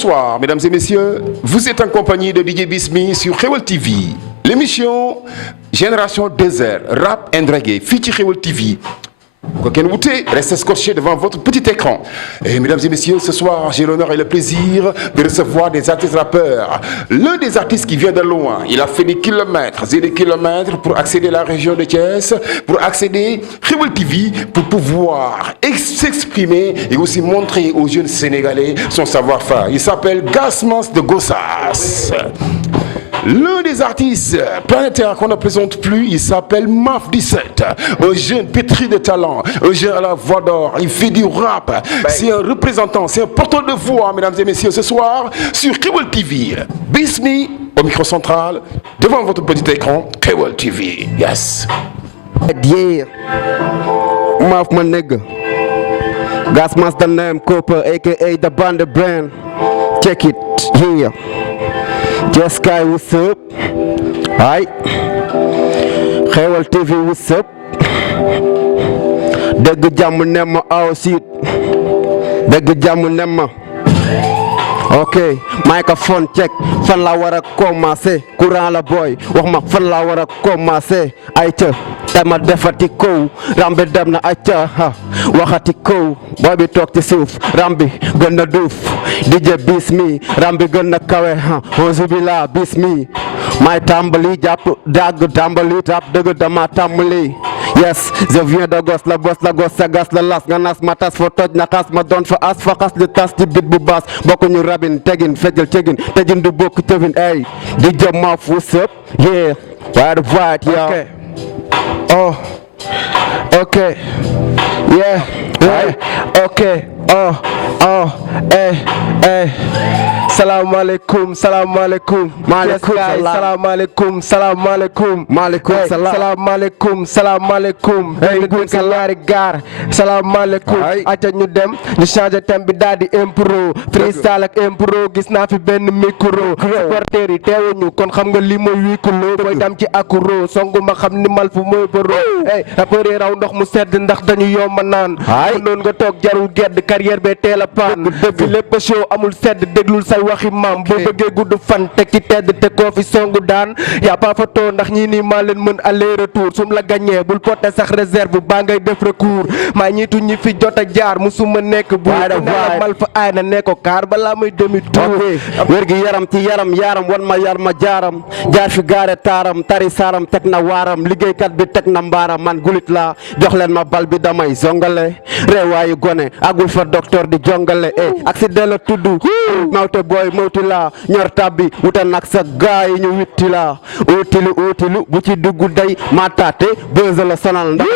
Bonsoir, mesdames et messieurs. Vous êtes en compagnie de DJ Bismi sur Xeweul TV. L'émission Génération Désert, Rap and Reggae, fii ci Xeweul TV. Quoi qu'en goûtez, restez scotchés devant votre petit écran. Et mesdames et messieurs, ce soir, j'ai l'honneur et le plaisir de recevoir des artistes rappeurs. L'un des artistes qui vient de loin, il a fait des kilomètres et des kilomètres pour accéder à la région de Thiès, pour accéder à Xeweul TV, pour pouvoir s'exprimer et aussi montrer aux jeunes Sénégalais son savoir-faire. Il s'appelle Gasmas de Gossas. L'un des artistes planétaires qu'on ne présente plus, il s'appelle Maf 17, un jeune pétri de talent, un jeune à la voix d'or, il fait du rap, c'est un représentant, c'est un porteur de voix, mesdames et messieurs, ce soir sur Xeweul TV. Bismi au micro central, devant votre petit écran, Xeweul TV, yes. Yeah, Maf my nigga, Gasmas the name, Cooper, aka the Band Brand, check it, yeah. Just Sky, what's up? Hi. Xeweul TV, what's up? Dëgg jàmm ne ma aw siit. Dëgg jàmm ne ma. Ok, microphone check. Fan la war a commencer. Courant la boy. Wax ma fan la war a commencer. Ayca. Te ma defati kow. Rambi dem na ayca. Waxati kow. Boy bi toog ci suuf. Rambi gën na duuf. DJ Bismi. Rambi gën na kawe. Onze bi la Bismi. May tàmbali jàpp dagg tàmbali tàpp dëgg dama tàmbali. Yes, je viens de Goss la boss la gosse sa gas la las nga nas ma tas fa toj na xas ma doon fa as fa xas li tas ci bit bu baas bokku ñu rabin tegin fejjal tegin tejin du bokk tëfin ay DJ Maf what's up yeah right yeah okay. Oh okay yeah okay salaamaaleykum salaamaaleykum maaleykum salaamaaleykum salaamaaleykum maaleykum salaam salaamaaleykum salaamaaleykum dégg sa ñaari gaar salaamaaleykum aca ñu dem ñu changer thème bi daal di impro freestyle ak impro gis naa fi benn micro supporter yi teewuñu kon xam nga li mooy wikulo booy dam ci akuro songu ma xam ni mal fu mooy baro rappeur yi raw ndox mu sedd ndax dañu yomba naan noonu nga toog jarul gedd carrière bee teel a paan fi lépp show amul sedd déglul say waxi maam boo bëggee gudd fan teg ci tedd te koo fi songu daan yaa pa fa too ndax ñii nii maa leen mën aller retour sum la gagné bul porter sax réserve baa ngay def recours maa ñiitu ñi fi jot a jaar musuma nekk bu mal fa aay na ne ko kaar balaa muy demi tour wér gi yaram ci yaram wan ma yar ma jaaram jaar fi gaare taaram tari saaram teg na waaram liggéeykat bi teg na mbaaram man gulit la jox leen ma bal bi damay zongale reewaayu gone agul fa docteur di jongale accident la tudd mawte booy mawti la ñor tabbi wuta nag sa gaay ñu witti la utilu bu ci duggu day maataate buzz la sonal ndax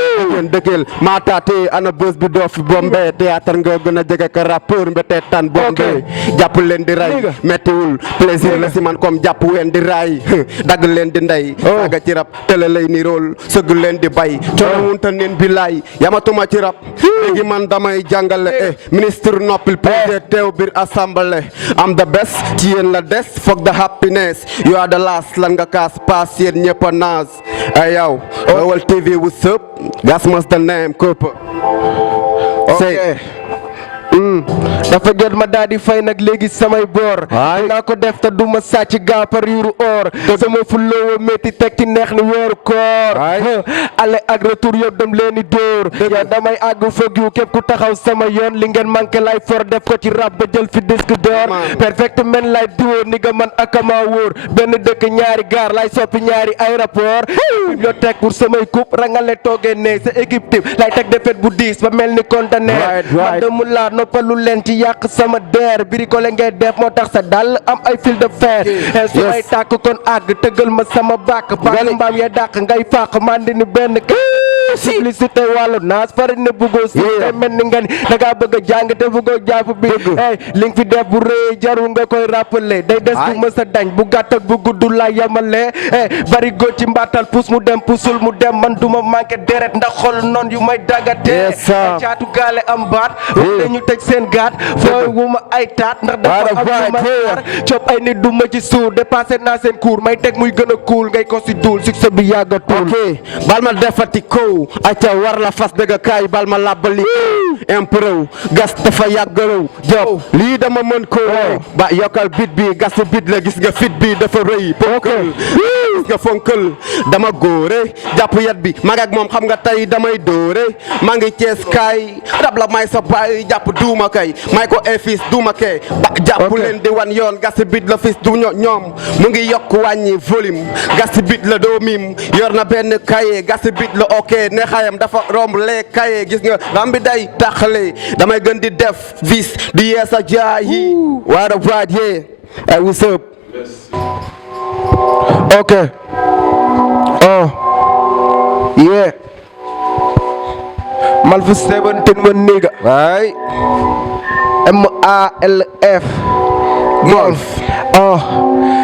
dëkkeel maataate ana buzz bi doo fi bombe théâtre nga gën a jege ka rappeur mbete tan bombe jàpp leen di ray mettiwul plaisir la si man comme jàpp ween di ray dagg leen di ndey saga ci rap tele lay ni rôle sëgg leen di bay coono wunta nen bi laay yamatuma ci rap léegi man damay jàngale ministre noppil projet teew biir assemblée am the best ci yéen la des foog the happiness you are the last lan nga kaas paas yéen ñëpp a naas ay yow Xeweul TV what's up Gasmas the name Cooper okay dafa jot ma daal di fay nag léegi samay boor naa ko def te du ma sàcc gaa par yuuru or sama fuloowa métti teg ci neex ni weeru koor ale ak retour yëpp dem leen di dóor yow damay àgg foog yu képp ku taxaw sama yoon li ngeen manqué lay for def ko ci rap ba jël fi disque d'or perfect men lay duo ni nga man akama wóor benn dëkk ñaari gaar lay soppi ñaari aéroport bibliothèque pour samay coupe rangale toogee ne sa équipe type lay teg defet bu diis ba mel ni conteneur man demul laa noppalu leen ci yàq sama der bricole ngay def moo tax sa dal am ay fil de fer su ay tàkk kon àgg tëggal ma sama bàkk bàkk mbaam ya dàq ngay fàq mandi ni benn simplicité wàllu naas fari ne bëggoo si day mel ni nga ni da ngaa bëgg a jàng te bëggoo jàpp bi li nga fi def bu rëy jarul nga koy rappeler day des bu mës a dañ bu gàtt ak bu gudd la yemale bari góor ci mbaatal pus mu dem pusul mu dem man duma manqué deret ndax xol noon yu may dagatee caatu gaale am baat dañu tëj seen gaat fooy wu ma ay taat ndax dafa am lu ma xaar cop ay nit du ma ci suur dépassé naa seen cour may teg muy gën a cool ngay ko si duul succès bi yàggatul bal ma defati kow réew acca war la fas dëgg kaay bal ma làbbali imprëw gas dafa yàgg réew job lii dama mën ko ba yokkal bit bi gas bit la gis nga fit bi dafa rëy ponkal gis nga fonkal dama góore jàpp yat bi mag ak moom xam nga tey damay dóore maa ngi cees kaay rab la may sa baay jàpp duuma kay may ko efis duuma kay ba jàpp leen di wan yoon gas bit la fis du ñoom mu ngi yokk wàññi volume gas bit la doo mim yor na benn kaye gas bit la ok ne xayam dafa romb lee kaye gis nga ram bi day taxale damay gën di def vis di yeesa jaay yi waara waat yee ay what's up ok oh yeah Malfu 17 one nigga waay MALF Malf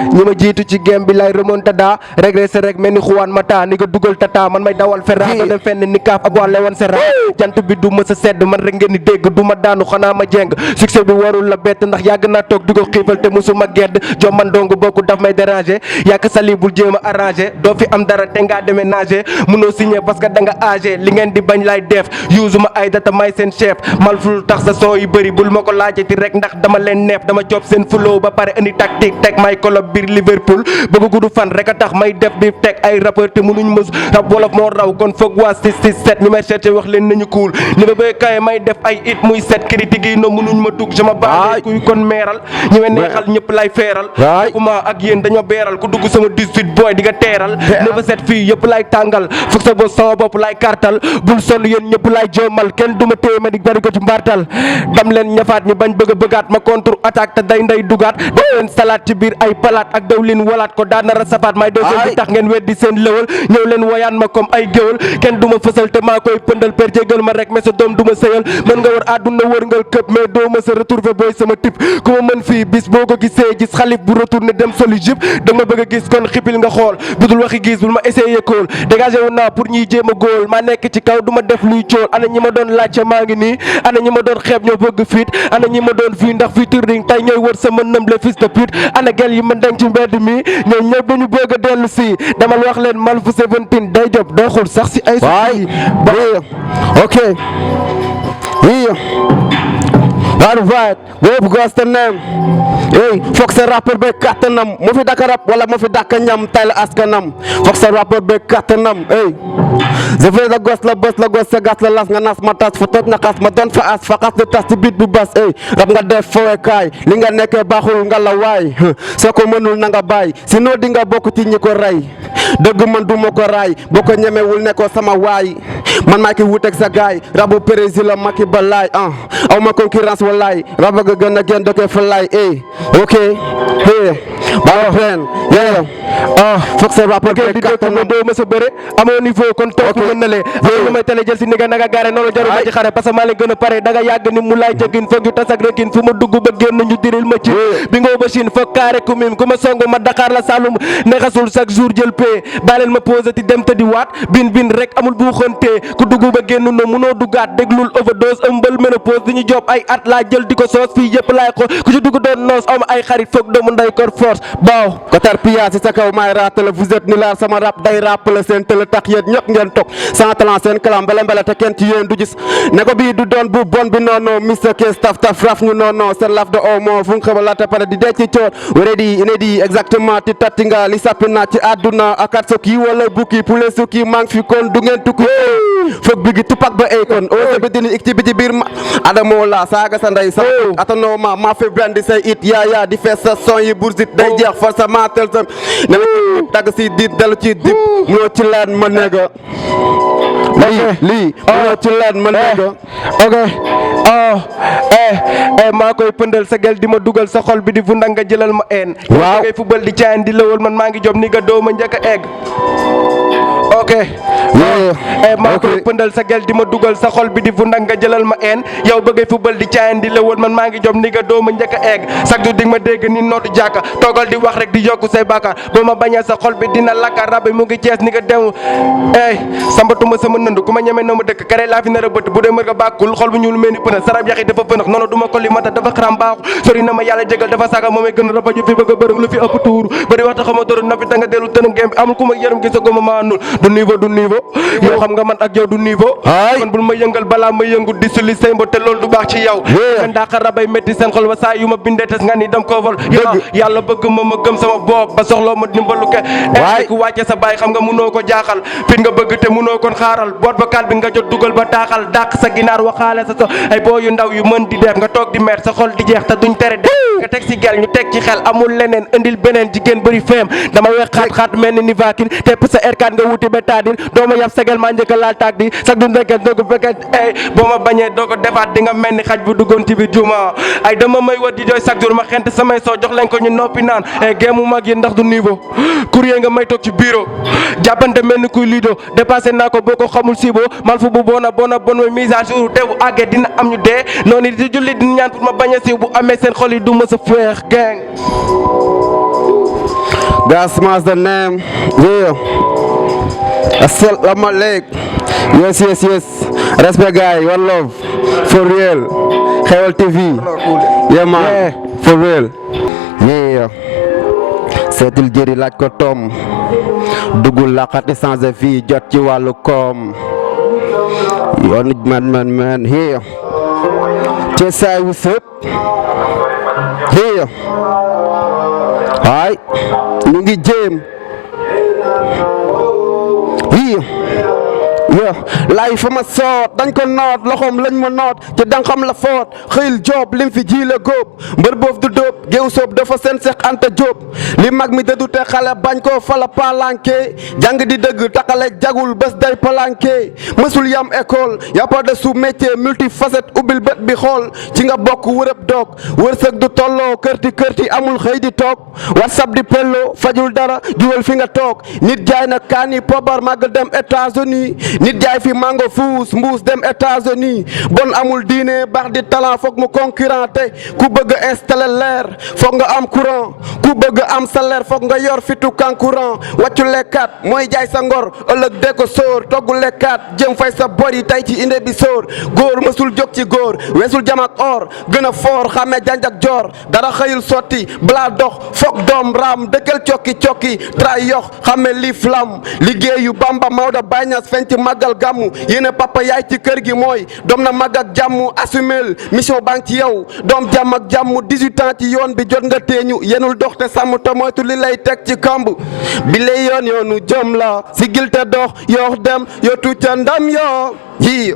ñi ma jiitu ci game bi lay remontada régressé rek mel ni xuwaan mata ni nga dugal tata man may dawal ferra ba dem fenn ni kaaf ak wàlle woon serra jant bi du ma sa sedd man rek ngeen di dégg du ma daanu xanaa ma jeng succès bi warul la bett ndax yàgg naa toog di ko xiifal te musuma gedd jom man dong bokku daf may déranger yàq sali bul jéem a arrangé doo fi am dara te ngaa déménager munoo signé parce que da nga âgé li ngeen di bañ lay def usuma ay data may seen chef Malful tax sa son yu bëri bul ma ko laajati rek ndax dama leen neef dama job seen flow ba pare indi tactique teg may kolob biir Liverpool bëgg gudd fan rek a tax may def bi teg ay rappeur te mënuñ mës rap wolof moo raw kon foog waa 667 ñu may cherché wax leen nañu cool ni ma bëgg kaay may def ay it muy set critique yi no mënuñ ma dugg sama baax kuy kon meeral ñi ma neexal ñëpp lay feeral kuma ak yéen dañoo beeral ku dugg sama 18 boy di nga teeral nefa set fii yëpp lay tàngal foog sa bopp sama bopp lay kartal bul sonn yéen ñëpp lay joomal kenn duma téye ma di bari ko ci mbartal dam leen ñafaat ñi bañ bëgg a bëggaat ma contre attaque te day nday dugaat def leen salaat ci biir ay palaat ak dawlin walaat ko daan nar a safaat may deuxième bi tax ngeen weddi seen lëwal ñëw leen woyaan ma comme ay géwal kenn du ma fësal te maa koy pëndal per jégal ma rek mais sa doom du ma sëyal mën nga war àdduna wërngal këpp mais doo ma sa retrouver booy sama type ku ma mën fii bis boo ko gisee gis xalif bu retourné dem soli jib da nga bëgg a gis kon xipil nga xool budul waxi gis bul ma essayé kool dégagé wu naa pour ñiy jéem a góol maa nekk ci kaw du ma def luy cool ana ñi ma doon laajte maa ngi nii ana ñi ma doon xeeb ñoo bëgg fiit ana ñi ma doon fii ndax fii turning tey ñooy wër sama nëm le fils de pute ana gel yi ma denc ci mbedd mi ñoom ñëpp dañu bëgg a dellu si damal wax leen Malfu 17 day job doxul sax si ay waay ok right boobu gosta nem hey foog sa rappeur be kattanam mu fi daka rap wala mu fi daka ñam tay la askanam foog sa rappeur be kattanam hey je fais la gos sa gas la las nga nas ma tas fa toj na xas ma doon fa as fa xas de tas ci bit bu bas hey rap nga def fowe kaay li nga nekkee baaxul nga la waay soo ko mënul na nga bàyyi sinon di nga bokk ci ñi ko rey dëgg man du ma ko raay boo ko ñemewul ne ko sama waay man maa ki wuteeg sa gaay rabu prési la maki ba laay aw ma concurrence walaay raba ga gën a gën doke fa laay ok bala fen foog sa rapport di dëkk ma doo ma sa bëre amoo niveau kon toog mën na lee loolu may télé jël si ni nga naga gaare noonu jarul ma ci xare parce que maa leen gën a pare da nga yàgg ni mu laay jëgin foog yu tas ak rekin fu ma dugg ba génn ñu diril ma ci bi ngoo ba Chine foog kaare ku mim ku ma song ma Dakar la Saloum nexasul chaque jour jël pay bàyyil ma posé ti dem te di waat bin rek amul bu xëntee ku dugg ba génn no munoo duggaat déglul overdose ëmbal ménopause di ñu job ay at laa jël di ko soos fii yëpp laay xool ku ci dugg doon noos am ay xarit foog doomu nday kor force baaw ko tar piya si sa kaw maay raatale vous êtes ni laar sama rap day rappale seen tëla tax yéen ñëpp ngeen toog sans talent seen kalam mbele te kenn ci yéen du gis ne ko bii du doon bu bon bi non Mr. Case taf raf ñu non seen laf de omo fu nga xabalate pare di dee ci coor ready inédit exactement ti tatti nga li sappi na ci àdduna akat sokki wala bukki poulet sukki maa ngi fi kon du ngeen tukki foog bi gi tupak ba ay kon o be dini ik ci bi ci biir ma adamo la saaga sa ndey sa atano ma fi brandi say it yaa di fees sa son yi burzit day jeex forcément tel sa ne tag si dit delu ci dip ñoo ci leen ma nega lii ñoo ci leen ma nega ok maa koy pëndal sa gel di ma dugal sa xol bi di fu ndanga jëlal ma een waaw ngay fubal di caayan di lëwal man maa ngi job ni nga doo ma njëkk a egg ok maa koy pëndal sa gel di ma dugal sa xol bi di fu ndanga jëlal ma een yow bëggee fubal di caayan di lëwal man maa ngi job ni nga doo ma njëkk a egg chaque jour di ma dégg ni nootu jàkka toogal di wax rek di yokku say bàkkaar ba ma bañee sa xol bi dina lakkaar rabe mu ngi cees ni nga dem sambatuma sama nënd ku ma ñeme na ma dëkk kare laa fi nar a bëtt bu dee mër nga bàkkul xol bu ñuul mel ni pëna sarab yaxi dafa fënax noonu duma ko li mata dafa xaram baaxu sori na ma yàlla jégal dafa saaga moomay gën raba ju fi bëgg a bërëng lu fi ëpp tuuru bëri waxta xama doro na fi da nga dellu tënam game bi amul ku ma yërëm gi sa goma maa nul du niveau niveau yoo xam nga man ak yow du niveau man bul ma yëngal balaa ma yëngu di suli say mbo te loolu du baax ci yow nga ndaaka rabay métti seen xol wa saa yu ma bindee tes nga ni dem ko vol yàlla bëgg ma gëm sama bopp ba soxloo ma dimbalu ke ku wàcce sa baay xam nga munoo ko jaaxal fit nga bëgg te munoo kon xaaral boot ba kaal bi nga jot dugal ba taaxal dàq sa ginaar waxaale sa so ay boo yu ndaw yu mën di def nga toog di mer sa xol di jeex te duñ tere de nga teg si gel ñu teg ci xel amul leneen indil beneen jigéen bëri feem dama weex xaat mel ni vakin tepp sa R4 nga wuti betadine dooma yaf sagel maa njëkk laal taag di sag du ndeket doo ko fekket boo ma bañee doo ko defaat di nga mel ni xaj bu duggoon ci biir juma ay dama may wër di jooy chaque jour ma xent samay soo jox leen ko ñu noppi naan géemu mag yi ndax du niveau courrier nga may toog ci bureau jàppante mel ni kuy lido dépassé naa ko boo ko xamul sibo mal fu bu bona bon mooy mise à jour te bu àggee dina am ñu dee noonu di julli di ñaan pour ma bañ a siiw bu amee seen xol yi du ma sa feex gang Gas Mask the name, yeah. Assalamu alaikum. Yes. Respect guy, one love. For real. Xewal TV. Yeah man. For real. Yeah. Seetil jëri laaj ko tom. Dugul laqati changer vie jot ci wàllu koom. Yoonu man here. Chesay what's up? Here. Ay, ñu ngi jéem laay fa ma soot dañ ko noot loxoom lañ ma noot te danga xam la foot xëyil job lim fi ji la góob mbër boof du dóob géew soob dafa seen seex anta jóob li mag mi dëddu te xale bañ koo fala palanke jàng di dëgg taxale jagul bés day palanke mësul yam école y a pas de sous-métier multifacette ubbil bët bi xool ci nga bokk wërëb doog wërsëg du tolloo kërti amul xëy di toog whatsapp di pello fajul dara juwal fi nga toog nit jaay na kaani pobar màgg dem États-Unis nit jaay fi mango fuus mbuus dem États-Unis bon amul diine baax di talent foog mu concurrenté ku bëgg a installer leer foog nga am courant ku bëgg am salaire foog nga yor fitu kankurang wàccu lekkat mooy jaay sa ngor ëllëg de ko sóor toggu lekkat jëm fay sa bor yi tay ci inde bi sóor góor mësul jóg ci góor weesul jam ak or gën a foor xàmmee janj ak joor dara xëyul sotti balaa dox foog doom raam dëkkal cokki tray yox xàmmee liif lam liggéeyu Bamba Maodo Bañas feñ ci màggal gàmmu yéene papa yaay ci kër gi mooy doom na mag ak jàmm assumel mission baa ngi ci yow doom jàmm ak jàmm 18 ans ci yoon bi jot nga teeñu yenul dox te sàmm te moytu li lay teg ci kamb bi lay yoonu jom la sigil te dox yoox dem yootu ca ndam yoo yi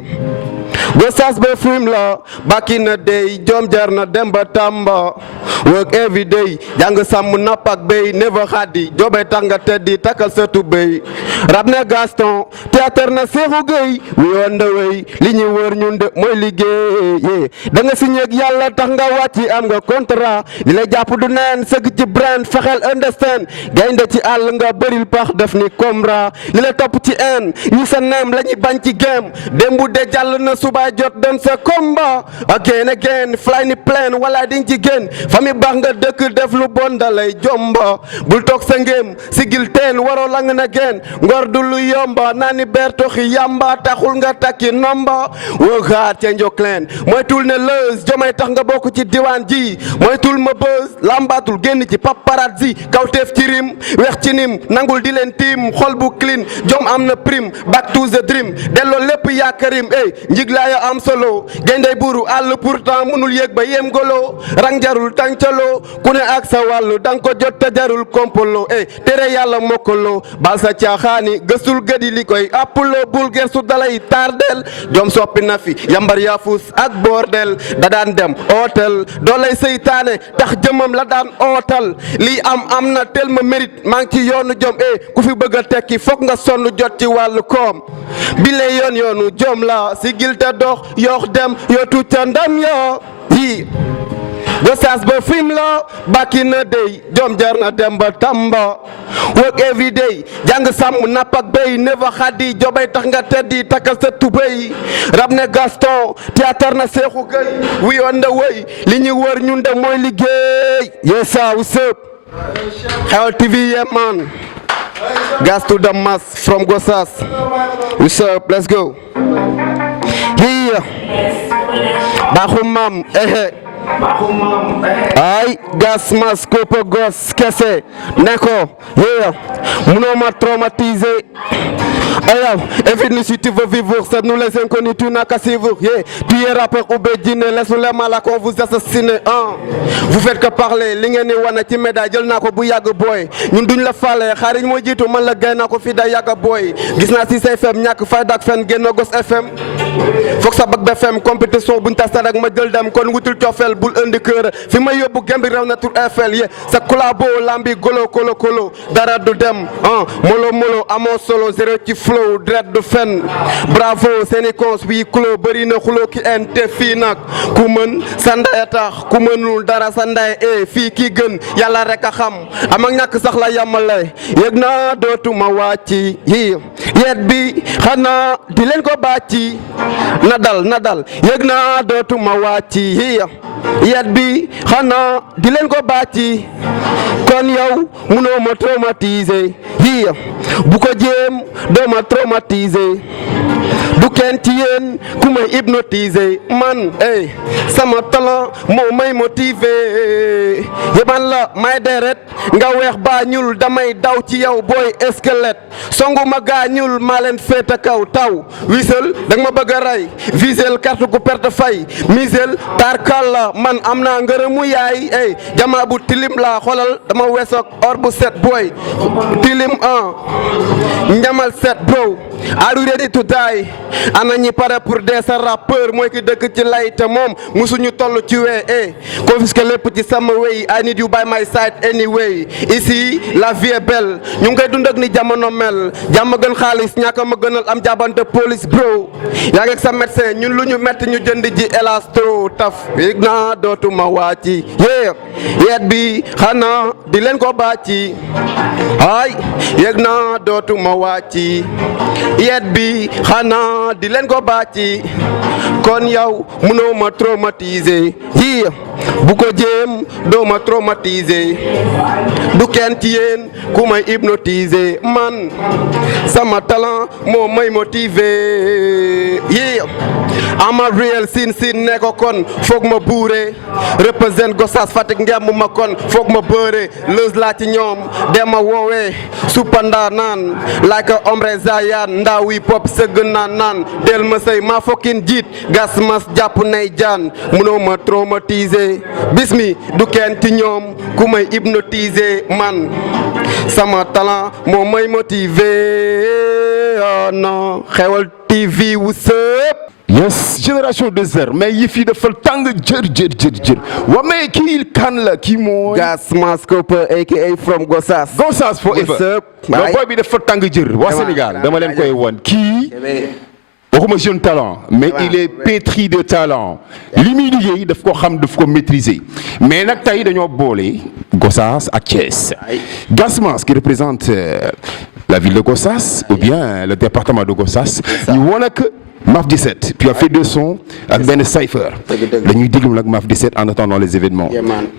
Gossas ba film la back in the day jom jar na dem ba Tamba work every day jàng sàmm napp ak béy never xaddi jobe tax nga teddi takkal sa tubéy rap ne Gaston théâtre na Seexu Gey we on the way li ñu wër ñun de mooy liggéey da nga signé ak yàlla tax nga wàcci am nga contrat li la jàpp du neen sëgg ci brand fexeel understand gaynde ci àll nga bëril pax def ni Komra li la topp ci en ñi sa neem la ñuy bañ ci game démbu de jàll na suba jot doon sa combat again fly ni plane wala diñ ci génn famille baax nga dëkk def lu bon dalay jomba bul toog sa ngéem sigil teen waroo lang na geen ngor du lu yomba naa ni beer toxi yamba taxul nga takki nomba wëxaat ca njokleen mooy tul ne lëz jomay tax nga bokk ci diwaan ji mooy tul ma bës lambaatul génn ci paparazzi kawteef ci rim weex ci nim nangul di leen tiim xol bu clean jom am na prime back to the dream delloo lépp yaakarim njiglaaya am solo gendey buru àll pourtant mënul yéeg ba yem golo rang jarul tàncaloo ku ne ak sa wàllu dang ko jot te jarul kompolo tere yàlla mokkalo bal sa caaxaani gëstul gëdi li koy applo bul gersu dalay tardel jom soppi na fi yambar yaafus ak bordel da daan dem ootel doolay seytaane tax jëmam la daan ootal lii am na tel ma mérite maa ngi ci yoonu jom ku fi bëgg a tekki fokk nga sonn jot ci wàllu koom bile yoonu jom la sigil te dox yoox dem yootu ca ndam yoo yi Gossas ba film la back in the day jom jar na dem ba Tamba work every day jàng sàmm napp ak béy never xaddi jobay tax nga teddi takkal sa tubéy rab ne Gaston théâtre na Seexu Gey we on the way li ñu wër ñun de mooy liggéey yes what's up Xewal TV yeah man Gas to the mass from Gossas what's up let's go here Baxu Mam ay Gas Mask Kopo Gos kese ne ko here munoo ma traumatiser Hey, invite-nous si tu veux vivre, c'est nous les inconnus, tu n'as qu'à suivre. Yeah. Tu es rappeur ou bédine, laisse-nous les malades qu'on vous assassine. Vous faites que parler, li ngeen ni wane ci médaille jël naa ko bu yàgg booy ñun duñ la fale xaariñ moo jiitu man la gay naa ko fii da yàgg booy gis naa si say FM ñàkk fayda ak fen génn Gos FM foog sa bag BFM compétition buñ tas rek ma jël dem kon wutul coofeel bul indi kër fi ma yóbbu gembi raw na tur Eiffel ye sa collabo lambi golo kolo kolo dara du dem molo molo amoo solo zéro ci flow dread du fen bravo seeni cons bii kulo bëri na xuloo ki ente fii nag ku mën sa ndey tax ku mënul dara sa ndey fii kii gën yàlla rek a xam am ak ñàkk sax la yamale yëg naa dootuma wàcci yi yeet bi xanaa di leen ko bàcci na dal yëg naa dootuma wàcci yi yeet bi xanaa di leen ko bàcci kon yow munoo ma traumatiser yi bu ko jéem doo ma traumatiser du kenn ci yéen ku may hypnotiser man sama talent moo may motiver yéban la may deret nga weex baa ñuul damay daw ci yow booy squelette songu ma gaa ñuul maa leen féete kaw taw wisel danga ma bëgg a rey visel carte ku perte fay misel tarkal la man am naa ngërëmu yaay jamaa bu tilim la xolal dama weesoog or bu set booy tilim njamal set bro are you ready to die ana ñi pare pour dee sa rappeur mooy ki dëkk ci lay te moom musuñu toll ci wee confisque lépp ci sama way I need you by my side anyway ici la vie est belle ñu ngi koy dund ak ni jamono mel jàmm gën xaalis ñàkk ma gënal am jàbbante police bro yaa ngi ak sa médecin ñun lu ñu metti ñu jënd ji elastro taf yëg naa dootuma wàcci yeet bi xanaa di leen ko bàcci ay yëg naa dootuma wàcci yeet bi xanaa di leen ko bàcci kon yow munoo ma traumatiser yi bu ko jéem doo ma traumatiser du kenn ci yéen ku may hypnotiser man sama talent moo may motiver yi ama real sin ne ko kon foog ma buure represent Gossas Fatick ngemb ma kon foog ma bëre lëz laa ci ñoom dema woowee supanda naan like a ombre zayan ndaw yi pop sëgg naan del ma sëy maa fokkin jiit gas mas jàpp nay jaan munoo ma traumatiser bismi du kenn ci ñoom ku may hypnotiser man sama talent moo may motiver non Xeweul TV wusëp yes génération 2R mais yëf yi dafa tàng jër waa mais kii kan la kii mooy gas mas Cooper aka from Gossas forever donc boy bi dafa tàng jër waa Sénégal dama leen koy won kii waxuma jeune talent mais il est pétri de talent li muy liggéey daf ko xam daf ko maîtriser mais nag tey dañoo boole Gossas ak Thiès Gasmas qui représente la ville de Gossas ou bien le département de Gossas ñu won ak Maf 17 tu as fait 2 sons ak benn cypher dañuy déglu nag Maf 17 en attendant les événements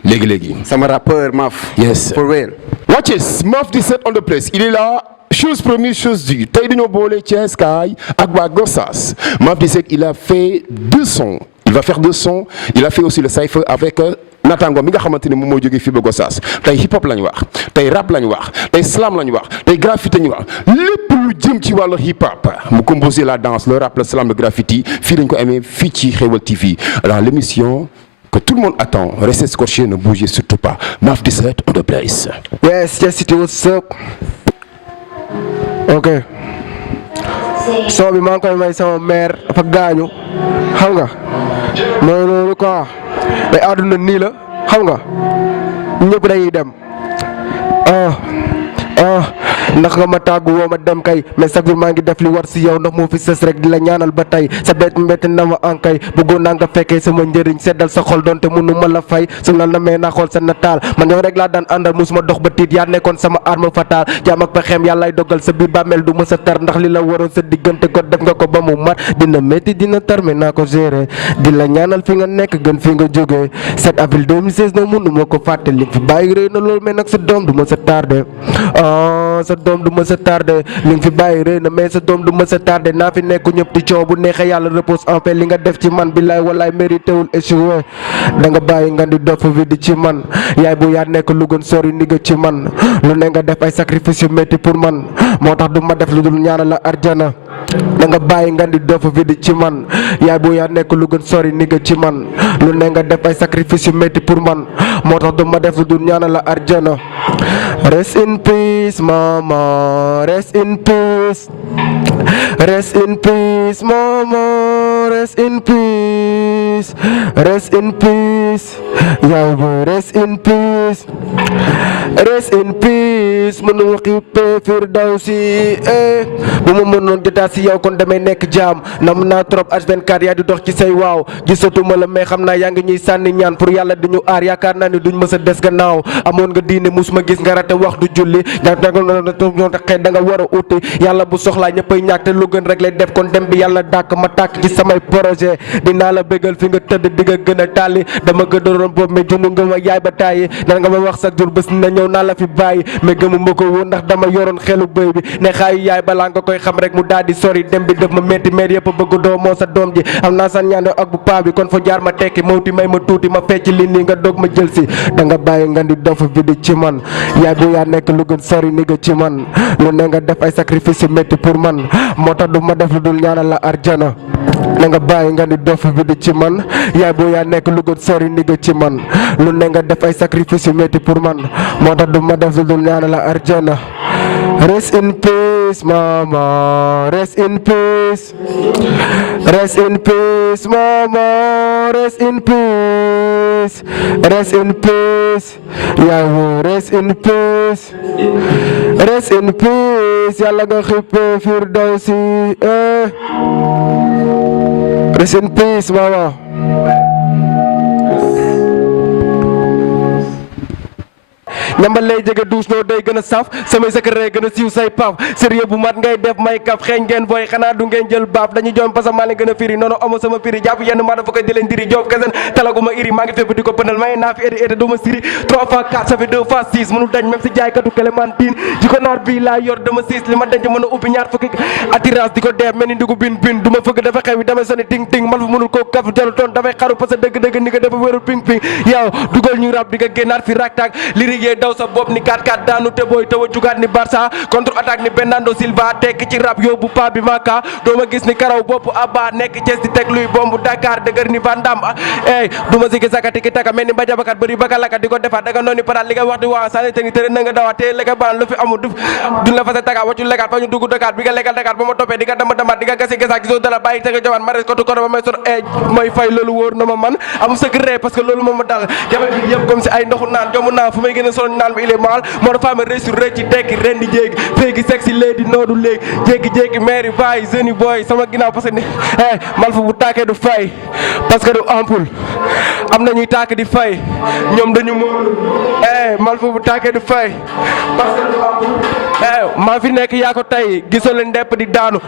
léegi sama rappeur Maf yes for real watches Maf 17 on the place il est là chose promise chose due tey dañoo boole Thiès kaay ak waa Gossas Maf 17 il a fait 2 sons il va faire 2 sons il a fait aussi le cypher avec Natango mi nga xamante ne moom moo jógee fii ba Gossas tey hip hop la ñu wax tey rap la ñu wax tey slam la ñu wax tey graffiti la ñu wax lépp lu jëm ci wàllu hip hop mu composer la danse le rap le slam le graffiti fii lañ ko amee fii ci Xeweul TV alors l'émission que tout le monde attend restez scotché ne bougez surtout pas Maf 17 on the place. yes City what's up ok soo bi maa ngi koy may sama mère dafa gaañu xam nga mooy loolu quoi mais àdduna nii la xam nga ñëpp dañuy dem ndax nga ma tàggu woo ma dem kay mais chaque jour maa ngi def li war si yow ndax moo fi sës rek di la ñaanal ba tey sa bet mbett na ma ankay bëggoon naa nga fekkee sama njëriñ seddal sa xol donte mënu ma la fay su la namee naa xool sa nataal man yow rek laa daan àndal musuma dox ba tiit yaa nekkoon sama arme fatale jaam ak pexeem yàllaay dogal sa biir bàmmeel du ma sa tar ndax li la waroon sa diggante ko def nga ko ba mu mat dina métti dina tar mais naa ko gérer di la ñaanal fi nga nekk gën fi nga jógee 7 avril 2016 no mënu ma ko fàtte li fi bàyyi rëy na lool mais nag sa doom du ma sa tardé sa doom du ma sa tardé li nga fi bàyyi rëy na mais sa doom du ma sa tardé naa fi nekk ñëpp di coow bu neexee yàlla repose en paix li nga def ci man billaay wallaay mérité wul échoué da nga bàyyi nga di dof bi di ci man yaay bu yaa nekk lu gën sori ni nga ci man lu ne nga def ay sacrifice yu métti pour man moo tax du ma def lu dul ñaanal la arjana da nga bàyyi nga di dofa vidi ci man yaay boo yaa nekk lu gën sori ni nga ci man lu ne nga def ay sacrifice yu métti pour man moo tax du ma def lu dul ñaanal la arjana. Rest in peace mama, rest in peace, rest in peace mama, rest in peace, rest in peace yaay booy rest in peace, rest in peace mënul xippee Firdawsi bu ma mënoon jotaat si yow kon damay nekk jaam nam naa trop H24 yaa di dox ci say waaw gisatuma la mais xam naa yaa ngi ñuy sànni ñaan pour yàlla di ñu aar yaakaar naa ni duñ mës a des gannaaw amoon nga diine musuma gis nga rate wax du julli xëy da nga war a uti yàlla bu soxlaa ñëppay ñàkk te lu gën rek lay def kon dem bi yàlla dàkk ma tàkk ci samay projet dinaa la bégal fi nga tëdd di nga gën a tàlli dama gëdoroon boobu mais jundu nga ma yaay ba tàyyi nan nga ma wax sa jur bés na ñëw naa la fi bàyyi mais gëmu ma ko woon ndax dama yoroon xelu bëy bi ne xaayu yaay balaa nga koy xam rek mu daal di sori dem bi def ma métti meer yëpp bëgg doo moo sa doom ji am naa san ñaane ak bu paa bi kon fa jaar ma tekki mawti may ma tuuti ma fecc li nii nga doog ma jël si da nga bàyyi nga di dof bi di ci man yaay bu yaa nekk lu gën sori ni nga ci man lu ne nga def ay sacrifice yu métti pour man moo tax du ma def lu dul ñaanal la arjana da nga bàyyi nga di dof bi di ci man yaay bu yaa nekk lu gën sori ni nga ci man lu ne nga def ay sacrifice yu métti pour man moo tax du ma def lu dul ñaanal la arjana. Rest in peace mama, rest in peace, rest in peace mama, rest in peace, rest in peace yaay booy rest in peace, rest in peace yàlla nga xippee Firdawsi rest in peace mama. ñambal lay jege douche noo day gën a saf samay secret gën a siiw say paf sérieux bu mat ngay def may kaf xeeñ ngeen booy xanaa du ngeen jël baaf dañuy joom parce que maa leen gën a firi noonu amoo sama firi jàpp yenn maa dafa koy di leen diri joob kesen talaguma iri maa ngi fépp di ko pëndal may naa fi été duma siri 3 fois 4 ça fait 2 fois 6 mënul dañ même si jaaykatu clémentine ji ko naar bii laa yor dama 6 li ma denc mën a ubbi ñaar fukki attirance di ko deef mel ni ndigu bin bin du ma fëgg dafa xew yi damay soni ting ting man fa mënul koo kaf jalu toon dafay xaru parce que dëgg-dëgg ni nga dafa wérul ping ping yow dugal ñu rab di nga génnaat fi raktak lirig daw sa bopp ni 4-4 daanu te booy taw a jugaat ni Barça contre attaque ni Bernardo Silva tekk ci rab yóbbu pa bi maka doo ma gis ni karaw bopp abba nekk Thiès di teg luy bombu Dakar dëgër ni Van Damme du ma sigi saka tiki taka mel ni mbajabakat bëri baka laka di ko defaat danga noonu paraat li nga wax di waa sani te ni tëre na nga dawaat te lekka baan lu fi amul duñ la fase taka waccu lekkaat fa ñu dugg Dakar bi nga lekkal Dakar ba ma toppee di nga dama damaat di nga gasi gasaak gisoo dara bàyyi te nga jawaat ma res kotu kono ba may sor may fay loolu wóor na ma man am secret parce que loolu moo ma dal jafe bi yëpp comme si ay ndoxu naan jomu naan fu may gën a solo naan bi il est mal moo dafa ma réussir rek ci tekki ren di jéegi féegi sexy lady noodu léegi jéegi-jéegi mairie vayi jeune boy sama ginnaaw parce que ni Malfa bu tàkkee du fay parce que du ampoule am na ñuy tàkk di fay ñoom dañu mënul Malfa bu tàkkee du fay parce que du ampoule maa fi nekk yaa ko tey gisoo leen ndepp di daanu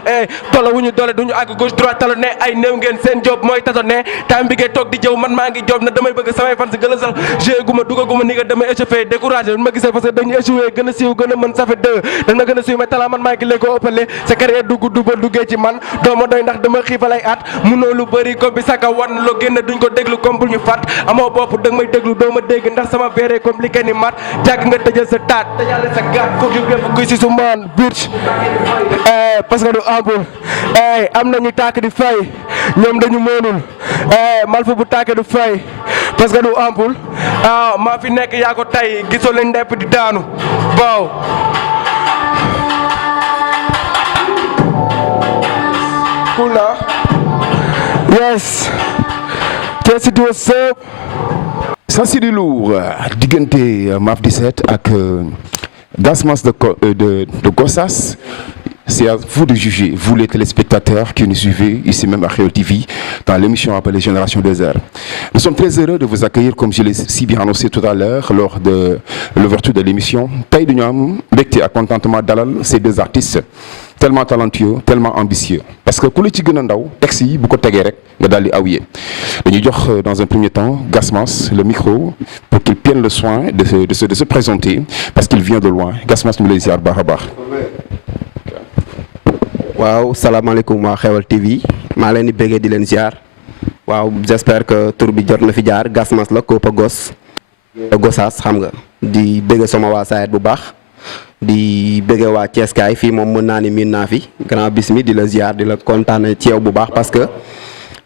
tolo wu ñu doole duñu àgg gauche droite talo ne ay néew ngeen seen job mooy tato ne time bi ngay toog di jëw man maa ngi job na damay bëgg samay fan si gën a sax jeu guma dugaguma ni nga damay échauffé découragé ma gisee parce que dañu échoué gën a siiw gën a mën ça fait 2 dana gën a siiw mais talent man maa ngi léegi ko ëppale sa carrière dugg du ba duggee ci man dooma doy ndax dama xiifalay at munoo lu bëri ko bi saka wan loo génn duñ ko déglu comme bu ñu fat amoo bopp danga may déglu doo ma dégg ndax sama verre compliqué ni mat jàgg nga tëjal sa taat tëjale sa gaat foog yu bépp kuy si su maan bitch parce que du ampoule am nañu tàkk di fay ñoom dañu mënul Malfa bu tàkkee du fay parce que du ampoule maa fi nekk yaa ko tey gisoo leen ndepp di daanu waaw cool na yes qu'est-ce que tu veux. Ça c'est du lourd diggante Maf 17 ak Gasmas de Gossas. C'est à vous de juger, vous les téléspectateurs qui nous suivez ici même à Xeweul TV dans l'émission appelée Génération Désert. Nous sommes très heureux de vous accueillir comme je l'ai si bien annoncé tout à l'heure lors de l'ouverture de l'émission. Tey dañu am mbégte ak contentement dalal ces deux artistes tellement talentueux, tellement ambitieux. Parce que ku la ci gën a ndaw texte yi bu ko tegee rek nga daal di awye. Dañuy jox dans un premier temps Gasmas le micro pour qu'il prenne le soin de se présenter parce qu'il vient de loin. Gasmas ñu lay ziar baax a baax. waaw salaamaaleykum waa Xeweul TV maa leen di béggee di leen ziar waaw j'espère que tur bi jot na fi jaar Gasmas la Kopa Goss Gossas xam nga di béggee sama waa Sayet bu baax di bëgge waa Thiès kaay fii moom mën naa ni miin naa fi Grand Bismi di la ziar di la kontaane ci yow bu baax parce que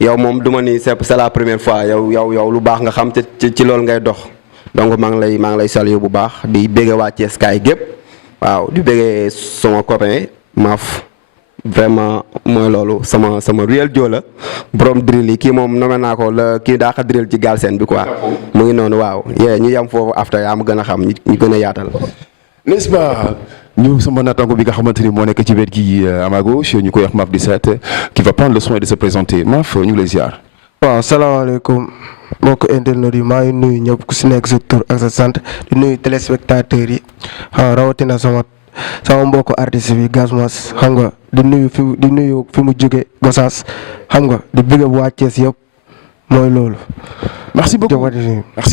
yow moom du ma ni c'est la première fois yow lu baax nga xam ci loolu ngay dox donc maa ngi lay saluer bu baax di bëgge waa Thiès kaay gépp waaw di bëgge sama copain Maf vraiment mooy loolu sama réel joo la borom drill yi kii moom nommé naa ko la kii daa xa drill ci Galsen bi quoi mu ngi noonu waaw ñu yem foofu after yaa ma gën a xam ñu gën a yaatal. n'est-ce pas ñu sama naataango bi nga xamante ni moo nekk ci wet gi à ma gauche ñu koy wax Maf 17 qui va prendre le soin de se présenter Maf ñu ngi lay ziar. waaw salaamaaleykum mbokk internet yi maa ngi nuyu ñëpp ku si nekk sa tur ak sa sant di nuyu téléspectateurs yi rawatina sama mbokku artiste bi Gasmas xam nga di nuyu fi mu jóge Gossas xam nga di bëgg bu waa Thiès yëpp mooy loolu. Merci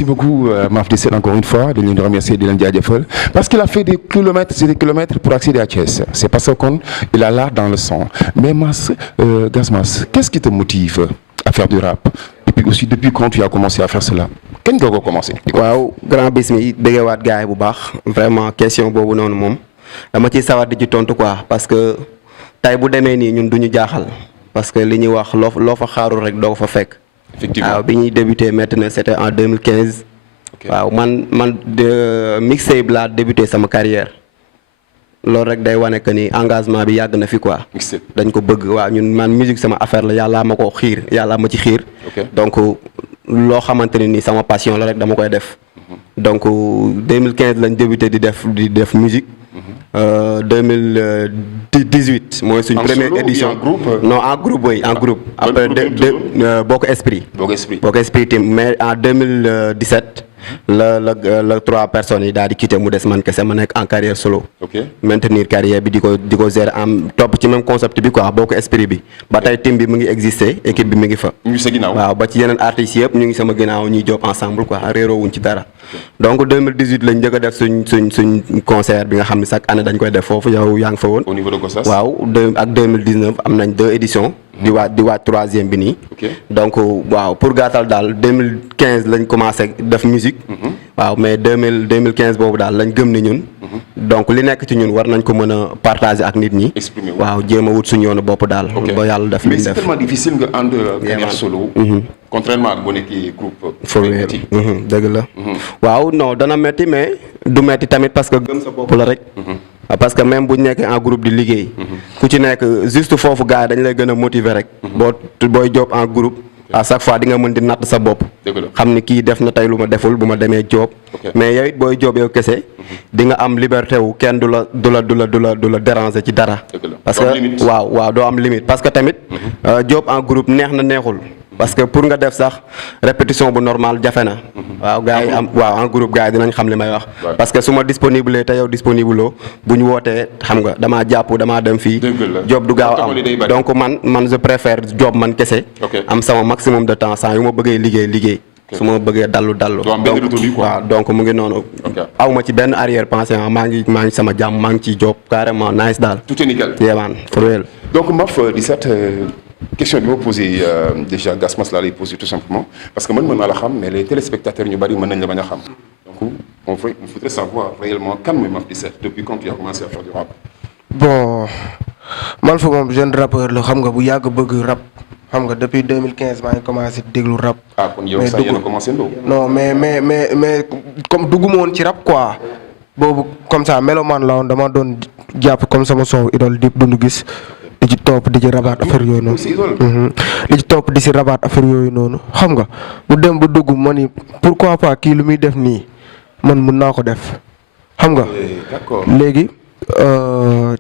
beaucoup Maf 17 encore une fois de nous remercier de l'endiadjefel parce qu'il a fait des kilomètres et des kilomètres pour accéder à Thiès. C'est parce qu'il a l'art dans le sang. Mais Gasmas, qu'est-ce qui te motive à faire du rap? Et puis aussi depuis quand tu as commencé à faire cela? Kañ nga ko commencé? waaw Grand Bismi bëggewaat gars yi bu baax vraiment question boobu noonu moom dama ciy sawar di ci tontu quoi parce que tey bu demee nii ñun du ñu jaaxal parce que li ñuy wax loo fa xaarul rek doo ko fa fekk. Effectivement waaw bi ñuy débuté maintenant c'était en 2015. waaw man de mixtape laa débuté sama carrière loolu rek day wane que ni engagement bi yàgg na fi quoi. dañ ko bëgg waaw ñun man musique sama affaire la yàllaa ma ko xiir yàllaa ma ci xiir. donc loo xamante ne ni sama passion la rek dama koy def. donc 2015 lañ débuté di def musique. 2018 mooy suñ première édition non en groupe oui en groupe après Bokk Esprit team mais en 2017 la 3 personnes yi daal di quitté mu des man kese ma nekk en carrière solo maintenir carrière bi di ko gérer en topp ci même concept bi quoi Bokk Esprit bi ba tey team bi mu ngi exister équipe bi mu ngi fa waaw ba ci yeneen artistes yëpp ñu ngi sama ginnaaw ñuy job ensemble quoi réeroo wuñ ci dara donc 2018 lañ njëkk a def suñ concert bi nga xam ne chaque année dañ koy def foofu yow yaa ngi fa woon au niveau de Gossas waaw ak 2019 am nañ 2 éditions di waaj 3e bi nii donc waaw pour gàttal daal 2015 lañ commencé def musique waaw mais 2015 boobu daal lañ gëm ni ñun donc li nekk ci ñun war nañ ko mën a partager ak nit ñi waaw jéem a wut suñu yoonu bopp daal ba yàlla def mais c'est tellement difficile nga ànd carrière solo contrairement ak boo nekkee groupe dëgg la waaw non dana metti mais du metti tamit parce que gëm sa bopp la rek parce que même bu ñu nekkee en groupe di liggéey ku ci nekk juste foofu gars yi dañ lay gën a motiver rek booy job en groupe à chaque fois di nga mën di natt sa bopp xam ni kii def na tey lu ma deful bu ma demee job mais yow it booy job yow kese di nga am liberté wu kenn du la déranger ci dara parce que waaw doo am limite parce que tamit job en groupe neex na neexul parce que pour nga def sax répétition bu normal jafe na waaw gars yi en groupe gars yi dinañ xam li may wax parce que su ma disponible te yow disponible oo bu ñu wootee xam nga damaa dem fii job du gaaw am donc man je préfère job man kese am sama maximum de temps sans yu ma bëggee liggéey su ma bëggee dallu waaw donc mu ngi noonu aw ma ci benn arrière pensée maa ngi sama jàmm maa ngi ciy job carrément nice daal tout est nickel man for real donc Maf 17 question bi ma posé déjà Gasmas laa lay posé tout simplement parce que man mën naa la xam mais les téléspectateurs ñu bari mën nañ la bañ a xam donc on faudrait savoir réellement kan mooy Maf 17 depuis quand tu as commencé à faire du rap. bon man fa moom jeune rappeur la xam nga bu yàgg bëgg rap xam nga depuis 2015 maa ngi commencé déglu rap. kon yow sax yéen a commencé ndoo. non mais comme dugguma woon ci rap quoi boobu comme ça mélomane la woon dama doon jàpp comme sama son idole Dip Doundou Guiss. di ci topp di ci rabaat affaire yooyu noonu di ci topp di si rabaat affaire yooyu noonu xam nga bu dem ba dugg ma ni pourquoi pas kii lu muy def nii man mun naa ko def xam nga léegi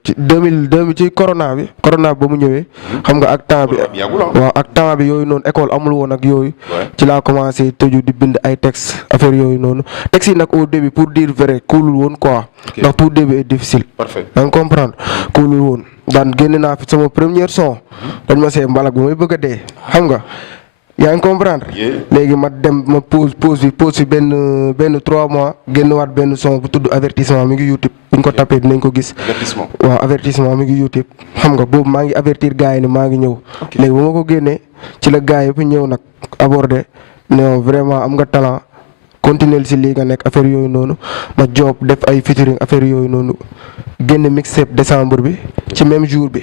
ci 2000 ci corona bi ba mu ñëwee xam nga ak temps bi waaw ak temps bi yooyu noonu école amul woon ak yooyu ci laa commencé tëju di bind ay textes affaire yooyu noonu textes yi nag au début pour dire vrai coolul woon quoi ndax tout début est difficile da nga comprendre coolul woon daan génn naa fi sama première son dañ ma see mbalak bu may bëgg a dee xam nga yaa ngi comprendre léegi ma dem ma pause bi benn 3 mois génn waat benn son bu tudd avertissement mi ngi YouTube buñ ko tapé dinañ ko gis waaw avertissement mi ngi YouTube xam nga boobu maa ngi avertir gars yi ne maa ngi ñëw léegi bu ma ko génnee ci la gars yëpp ñëw nag aborder non vraiment am nga talent continuer si lii nga nekk affaire yooyu noonu ma job def ay featuring affaire yooyu noonu génn mixtape décembre bi ci même jour bi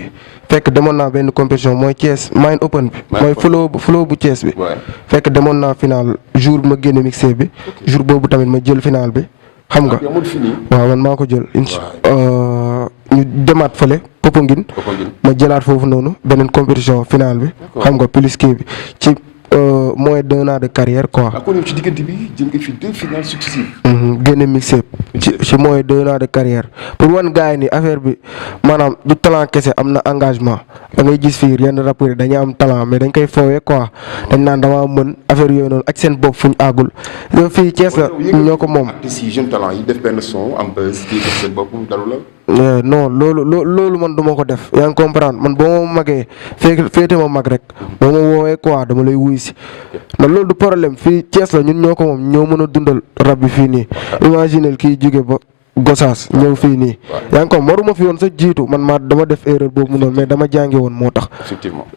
fekk demoon naa benn compétition mooy Thiès Mind Open bi mooy flow bu Thiès bi fekk demoon naa final jour bi ma génn mixtape bi jour boobu tamit ma jël final bi xam nga waaw man maa ko jël ñu demaat fële Popenguine ma jëlaat foofu noonu beneen compétition finale bi xam nga plus kii bi ci moins d'1 an de carrière quoi. kon ci diggante bi jëm nga fi 2 finales successives. génne mixtape ci moins d'1 an de carrière pour wan gars yi ni affaire bi maanaam du talent kese am na engagement da ngay gis fii yenn rappeurs yi dañuy am talent mais dañ koy foowee quoi dañ naan damaa mën affaire yooyu noonu ak seen bopp fu ñu àggul fii Thiès la ñoo ko moom. si jeune talent yi def benn son am buzz kii def seen bopp dalu la. non loolu man duma ko def yaa ngi comprendre man boo ma magee féete ma mag rek boo ma woowee quoi dama lay wuy si man loolu du problème fii Thiès la ñun ñoo ko moom ñoo mën a dundal rab bi fii nii imaginel kii jóge ba Gossas ñëw fii nii yaa ngi ko waruma fi woon sa jiitu man dama def erreur boobu mu noonu mais dama jànge woon moo tax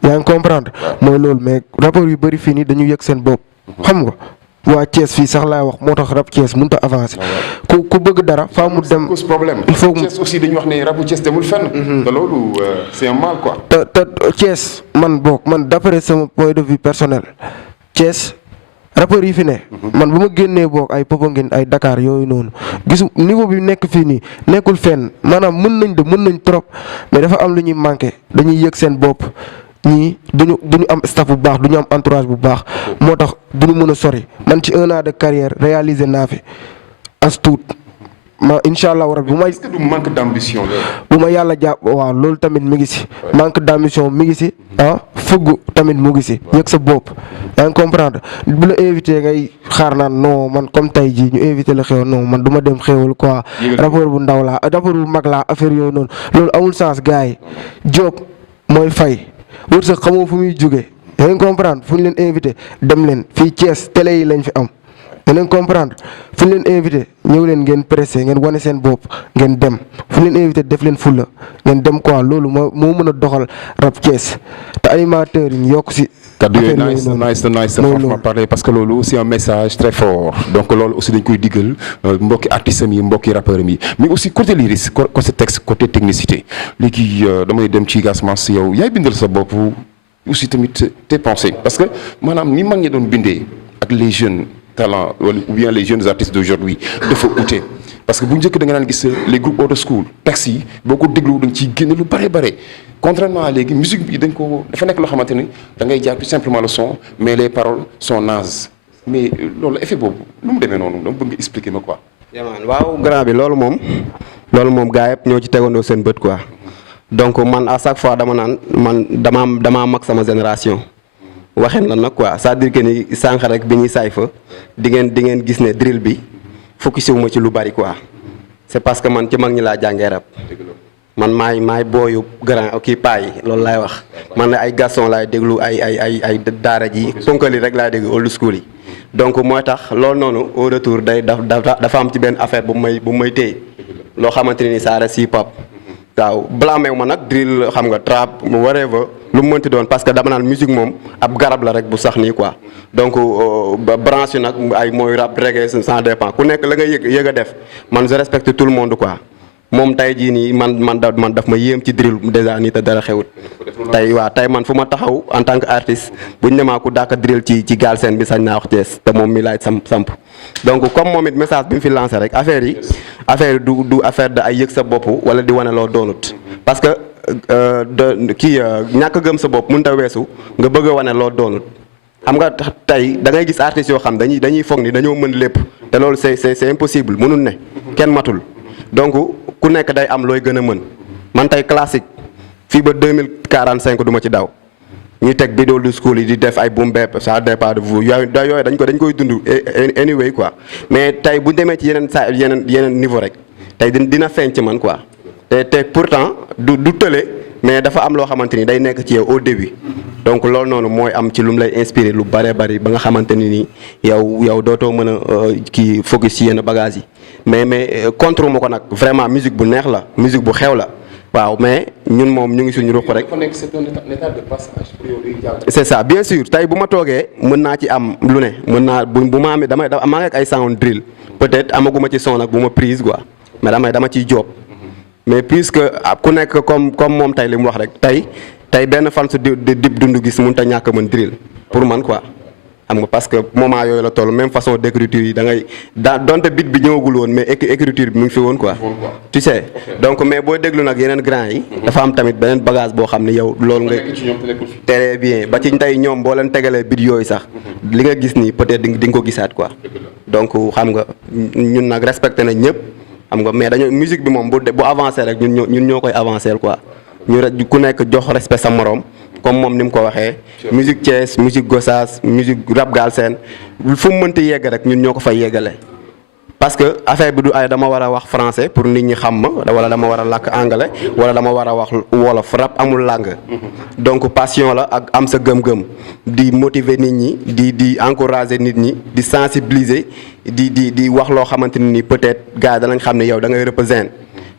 yaa ngi comprendre mooy loolu mais rapport yu bëri fii nii dañu yëg seen bopp xam nga waa Thiès fii sax laay wax moo tax rap Thiès mënut a avancer ku bëgg dara faa mu dem problème il faut Thiès aussi dañu wax ne rabu Thiès demul fenn. te loolu c'est un mal quoi. te Thiès man d'après sama point de vue personnel Thiès rappeurs yi fi ne. man bu ma génnee boog ay Popenguine ay Dakar yooyu noonu gisu niveau bi nekk fii nii nekkul fenn maanaam mën nañ trop mais dafa am lu ñuy manqué dañuy yëg seen bopp. ñii duñu am staff bu baax duñu am entourage bu baax moo tax duñu mën a sori man ci 1 an de carrière réalisé naa fi as tuut ma incha allah rabbi bu may. est-ce que du manque d'ambition la. bu ma yàlla jàpp waaw loolu tamit mi ngi si. manque d'ambition mi ngi si fugg tamit mu ngi si yëg sa bopp. yaa ngi comprendre bu la invité ngay xaar naan non man comme tey jii ñu invité la xew non man du ma dem xewul quoi. rapport bu ndaw laa rapport bu mag laa affaire yooyu noonu loolu amul sens gars yi job mooy fay. wërsëg xamoo fu muy jógee yaa ngi comprendre fu ñu leen invité dem leen fii Thiès télé yi lañ fi am yaa ngi comprendre fu ñu leen invité ñëw leen ngeen pressé ngeen wane seen bopp ngeen dem fu ñu leen invité def leen fulla ngeen dem quoi loolu moo mën a doxal rap Thiès te animateurs yi ñu yokk si. kaddu yooyu nice franchement parler parce que loolu c'est un message très fort donc loolu aussi dañ koy diggal mbokki artistes yi mbokki rappeurs yi mais aussi côté lyrique côté texte côté technicité léegi damay dem ci Gasmas yow yaay bindal sa bopp aussi tamit tes pensées parce que maanaam ni mag ñi doon bindee ak les jeunes talents wala ou bien les jeunes artistes d'aujourd'hui dafa ute parce que bu njëkk da nga naan gis les groupes old school textes yi boo ko déglu da nga ciy génne lu bare contrairement à léegi musique bi dafa nekk loo xamante ni da ngay jaar tout simplement le son mais les paroles sont nazes mais loolu effet boobu lu mu demee noonu dama bëgg nga expliquer ma quoi. waaw grand bi loolu moom gaa yëpp ñoo ci tegandoo seen bët quoi donc man à chaque fois dama naan man damaa mag sama génération waxeen la nag quoi c'est-à-dire que ni sànq rek bi ñuy saay fa di ngeen gis ne drill bi focusé wu ma ci lu bari quoi c'est parce que man ci mag ñi laa jàngee rap man maay booyu grand kii paa yi loolu laay wax man ay garçon laay déglu ay daara ji ponkali rek laay déglu old school yi donc mooy tax loolu noonu au retour dafa am ci benn affaire bu may téye loo xamante ni ça reste hip hop waaw blâmé wu ma nag drill xam nga trap whatever lu mu mënti doon parce que dama naan musique moom ab garab la rek bu sax nii quoi donc branche yi nag ay mooy rap reggae ça dépend ku nekk la nga yëg a def man je respecte tout le monde quoi moom tey jii nii man daf ma yéem ci drill déjà nii te dara xewut tey man fu ma taxaw en tant que artiste buñ ne maa ku dàq drill ci Galsen bi sañ naa wax Thiès te moom mi laay samp donc comme moom it message bi mu fi lancé rek affaire yi du affaire de ay yëg sa bopp wala di wane loo doonut parce que ñàkk gëm sa bopp mënut a weesu nga bëgg a wane loo doonut xam nga tey da ngay gis artistes yoo xam dañuy foog ni dañoo mën lépp te loolu c'est impossible mënul ne kenn matul donc ku nekk day am looy gën a mën man tey classique fii ba 2045 du ma ci daw ñuy teg vidéo du school yi di def ay boom bap ça dépend de vous yooyu dañ koy dund anyway quoi mais tey bu demee ci yeneen niveau rek tey dina feeñ ci man quoi te pourtant du tële mais dafa am loo xamante ni day nekk ci yow au début donc loolu noonu mooy am ci lu mu lay inspiré lu bare bari ba nga xamante ni nii yow dootoo mën a kii focus ci yenn bagages yi mais contre ma ko nag vraiment musique bu neex la musique bu xew la waaw mais ñun moom ñu ngi suñu ruq rek. c'est un état de passage pour yow day jàll. c'est ça bien sûr tey bu ma toogee mën naa ci am lu ne mën naa bu ma amee maa ngi ak ay sound drill peut-être amaguma ci son ak bu ma prise quoi mais dama ciy job mais puisque ku nekk comme moom tey li mu wax rek tey benn fan su Dip Doundou Guiss mënut a ñàkk a mën drill pour man quoi. xam nga parce que moment yooyu la toll même façon d'écriture yi da ngay donte beat bi ñëwagul woon mais écriture bi mu ngi fi woon quoi. tu sais donc mais boo déglu nag yeneen grand yi. dafa am tamit beneen bagage boo xam ne yow loolu nga. très bien ba ci tey ñoom boo leen tegalee beat yooyu sax. li nga gis nii peut-être di nga ko gisaat quoi. donc xam nga ñun nag respecté nañ ñëpp xam nga mais dañoo musique bi moom bu avancé rek ñun ñoo koy avancé quoi. ñu rek ku nekk jox respect sa morom. comme moom ni mu ko waxee musique Thiès musique Gossas musique rap Galsen fu mu mënti yegg rek ñun ñoo ko fay yeggale parce que affaire bi du ay dama war a wax français pour nit ñi xam ma wala dama war a làkk anglais wala dama war a wax wolof rap amul langue donc passion la ak am sa gëm-gëm di motiver nit ñi di encourager nit ñi di sensibiliser di wax loo xamante ni peut-être gars yi danañ xam ne yow da ngay représenter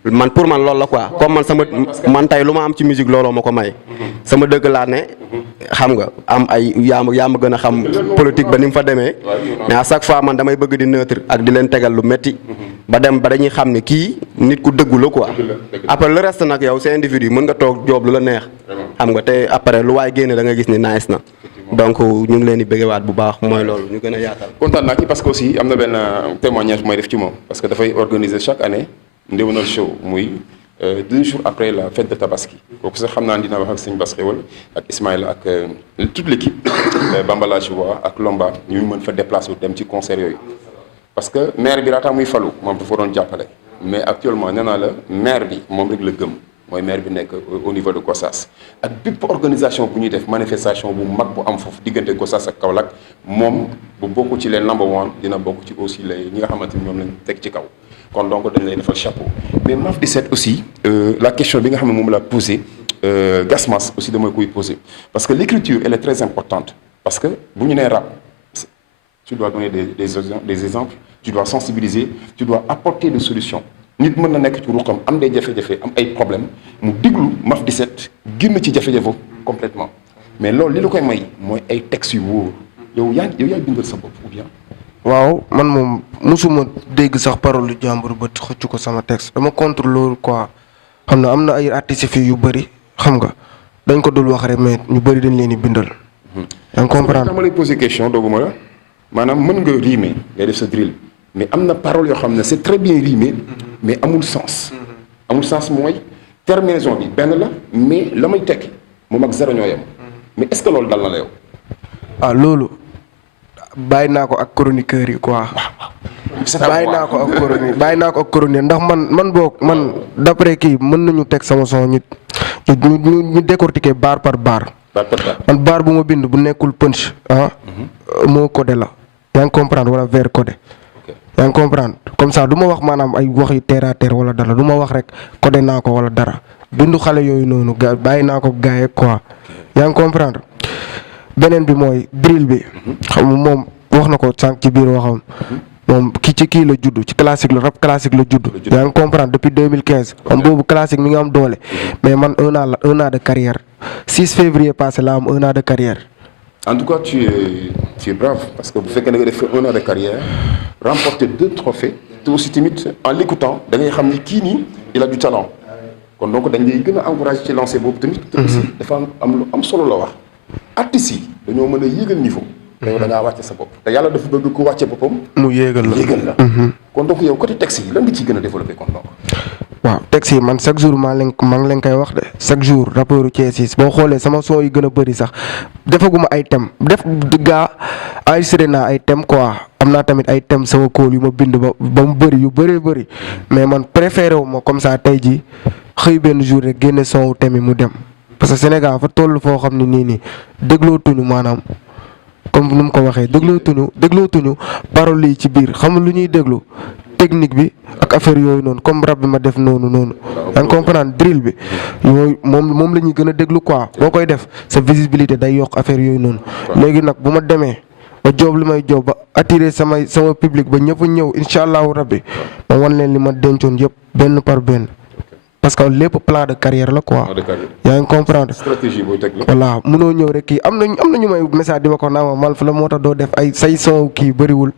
man pour man loolu la quoi comme man tey lu ma am ci musique looloo ma ko may sama dëgg laa ne xam nga am ay yaa ma gën a xam politique ba ni mu fa demee mais à chaque fois man damay bëgg di neutre ak di leen tegal lu métti ba dañuy xam ne kii nit ku dëggu la quoi après le reste nag yow c'est individu mën nga toog joob lu la neex xam nga te après lu waay génne da nga gis ni nice na donc ñu ngi leen di bëggewaat bu baax mooy loolu ñu gën a yaatal. kontaan naa ci parce que aussi am na benn témoignage mooy def ci moom parce que dafay organiser chaque année Ndewenal show muy 2 jours après la fête de Tabaski kooku sax xam naa dina wax ak sëñ Bass Xewal ak Ismaïla ak toute l'équipe Bambala Joua ak Lomba ñu mën fa déplacer dem ci concert yooyu parce que maire bi laata muy falu moom dafa doon jàppale mais actuellement nee naa la maire bi moom rek la gëm mooy maire bi nekk au niveau de Gossas ak bépp organisation bu ñuy def manifestation bu mag bu am foofu diggante Gossas ak Kaolack moom bu bokk ci les number one dina bokk ci aussi les ñi nga xamante ni ñoom lañ teg ci kaw kon donc dañ lay defal chapeau mais MAF 17 aussi la question bi nga xam ne moom la posé Gasmas aussi dama koy posé parce que l'écriture elle est très importante parce que bu ñu nee rap tu dois donner des exemples tu dois sensibiliser tu dois apporter des solutions nit mën na nekk ci ruqam am day jafe-jafe am ay problèmes mu déglu MAF 17 génn ci jafe-jafe complètement mais loolu li la koy may mooy ay textes yu wóor yow yaay bindal sa bopp ou bien. waaw man moom mosuma dégg sax parole jàmbur ba xëcc ko sama texte dama contre loolu quoi xam na am na ay artistes fii yu bëri xam nga dañ ko dul wax rek mais ñu bëri dañ leen di bindal. yaa ngi comprendre dama lay poser question dooguma la maanaam mën nga rimer ngay def sa drill mais am na parole yoo xam ne c'est très bien rimé mais amul sens. amul sens mooy terminaison bi benn la mais la may tekki moom ak zéro ñoo yem mais est-ce que loolu dal na la yow. ah loolu. bàyyi naa ko ak chroniqueurs yi quoi. bàyyi naa ko ak chroniqueur ndax man d'après kii mën nañu teg sama son ñu décortiquer bar par bar. man bar bu ma bind bu nekkul punch moo codé la yaa ngi comprendre wala vers codé. yaa ngi comprendre comme ça du ma wax maanaam ay wax yu terre à terre wala dara du ma wax rek codé naa ko wala dara bindu xale yooyu noonu bàyyi naa ko gars yi quoi yaa ngi comprendre. beneen bi mooy drill bi xam moom wax na ko sànq ci biir waxam moom kii la judd ci classique la rap classique la judd yaa ngi comprendre depuis 2015 am boobu classique mi nga am doole mais man un an de carrière 6 février passé la am un an de carrière. en tout cas tu es brave parce que bu fekkee da nga def 1 an de carrière remporter 2 trophées te aussi tamit en l'écoutant da ngay xam ni kii nii il a du talent kon donc dañ lay gën a encourager ci lancer boobu tamit. te aussi dafa am lu am solo la wax. artistes yi dañoo mën a yéegal niveau. te yow da ngaa wàcce sa bopp te yàlla dafa bëgg ku wàcce boppam. mu yéegal la kon donc yow côté texte yi lan nga ciy gën a développé kon donc. waaw texte yi man chaque jour maa ngi leen koy wax de chaque jour rappeuru Thiès yi boo xoolee sama son yi gën a bëri sax defaguma ay thèmes gaa enregistré naa ay thèmes quoi am naa tamit ay thèmes sama kóol yu ma bind ba mu bëri yu bëree bëri mais man préféré wu ma comme ça tey ji xëy benn jour rek génne son wu thème yi mu dem. parce que Sénégal fa toll foo xam ne nii déglootuñu maanaam comme nu mu ko waxee déglootuñu paroles yi ci biir xam lu ñuy déglu technique bi ak affaire yooyu noonu comme rap bi ma def noonu. yaa ngi comprendre drill bi yooyu moom la ñuy gën a déglu quoi boo koy def sa visibilité day yokk affaire yooyu noonu. léegi nag bu ma demee ba joob li may joob ba attirer sama public ba ñëpp ñëw incha allahu rabbi ma wan leen li ma dencoon yëpp benn par benn. parce que lépp plan de carrière la quoi. Plan de carrière. yaa ngi comprendre. stratégie booy teg la. voilà mënoo ñëw rek kii am na ñu may message di ma ko naan man fa la moo tax doo def ay say son kii bëriwul